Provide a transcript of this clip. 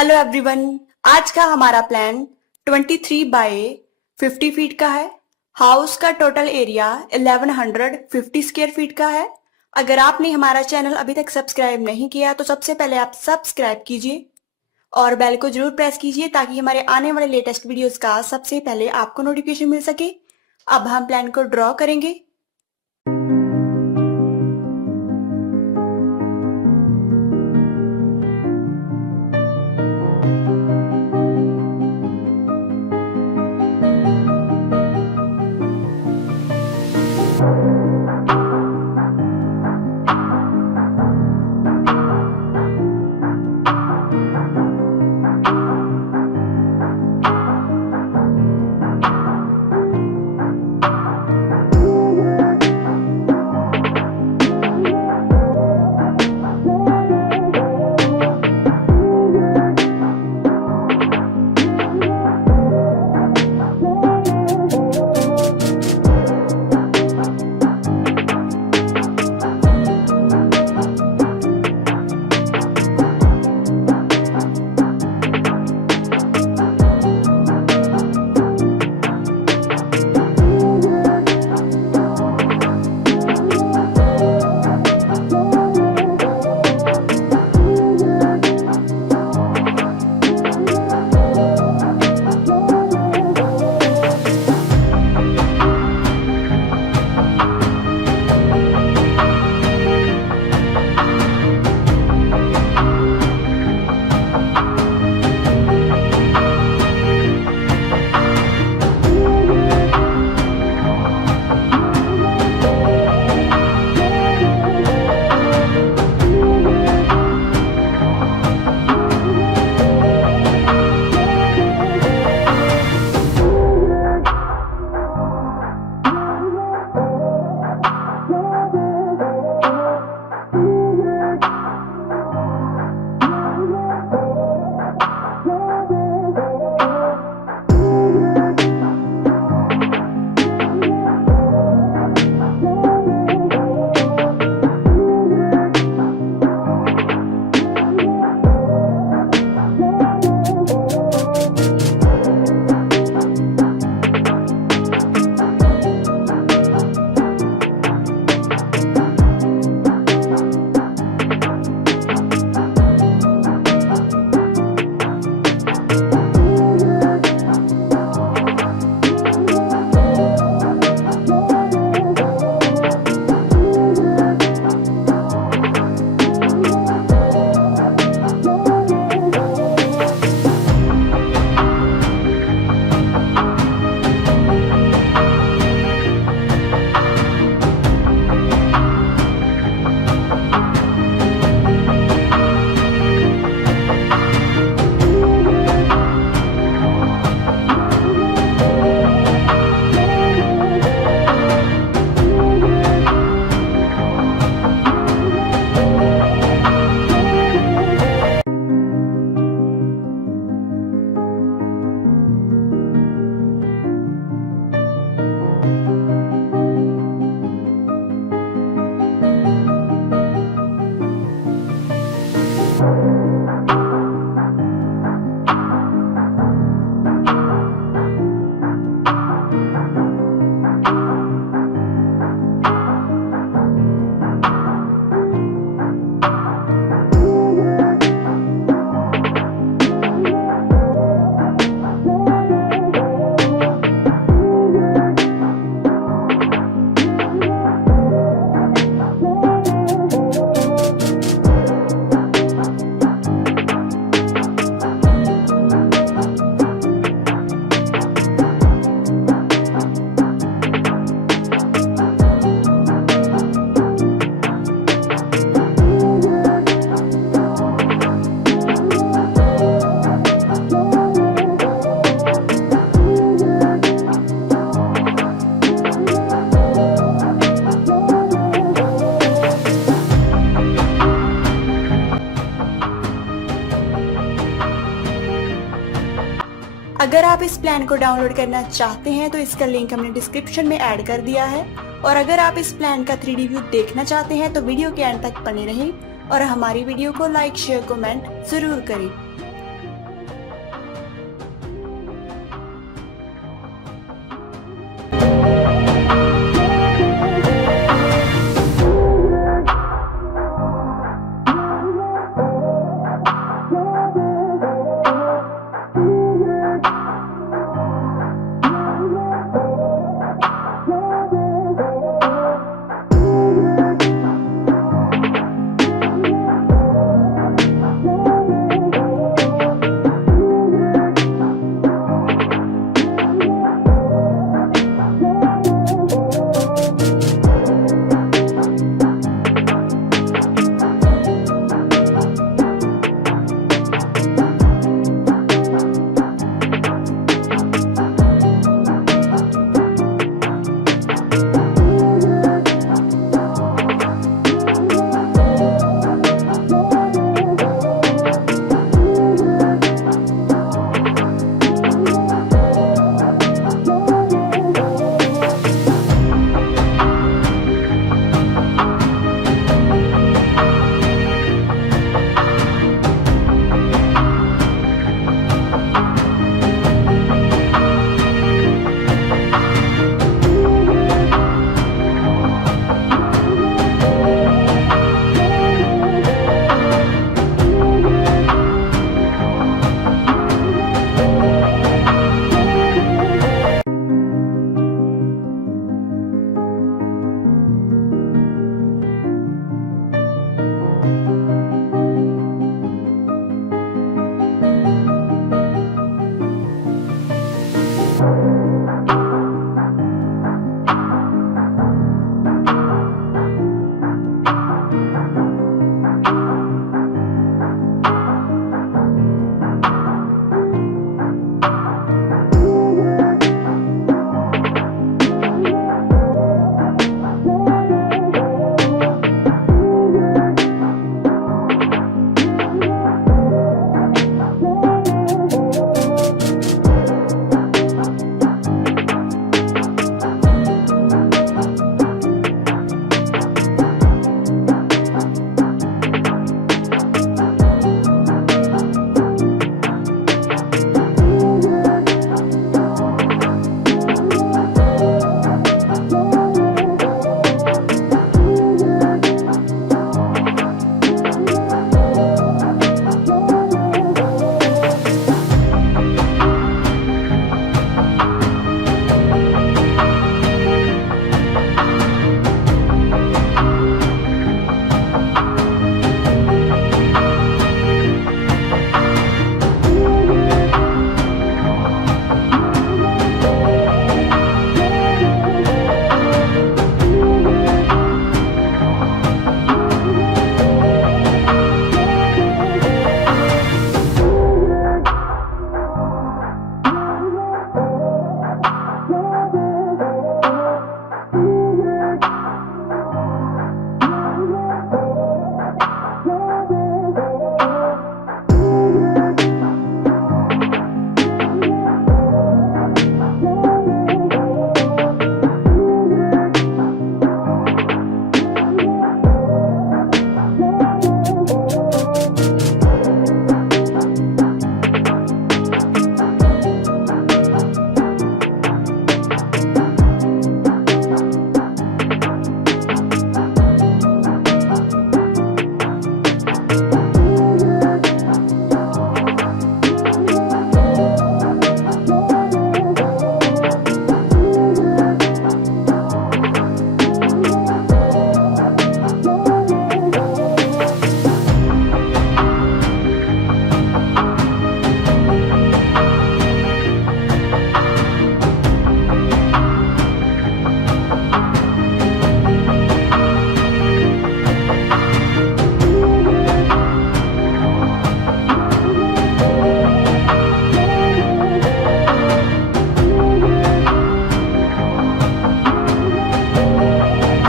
Hello everyone, आज का हमारा प्लान 23 बाय 50 फीट का है। हाउस का टोटल एरिया 1150 स्क्वायर फीट का है। अगर आपने हमारा चैनल अभी तक सब्सक्राइब नहीं किया तो सबसे पहले आप सब्सक्राइब कीजिए और बेल को जरूर प्रेस कीजिए ताकि हमारे आने वाले लेटेस्ट वीडियोस का सबसे पहले आपको नोटिफिकेशन मिल सके। अब हम प्लान को ड्रॉ करेंगे। अगर आप इस प्लान को डाउनलोड करना चाहते हैं तो इसका लिंक हमने डिस्क्रिप्शन में ऐड कर दिया है। और अगर आप इस प्लान का 3D व्यू देखना चाहते हैं तो वीडियो के एंड तक बने रहें और हमारी वीडियो को लाइक, शेयर, कमेंट जरूर करें। है।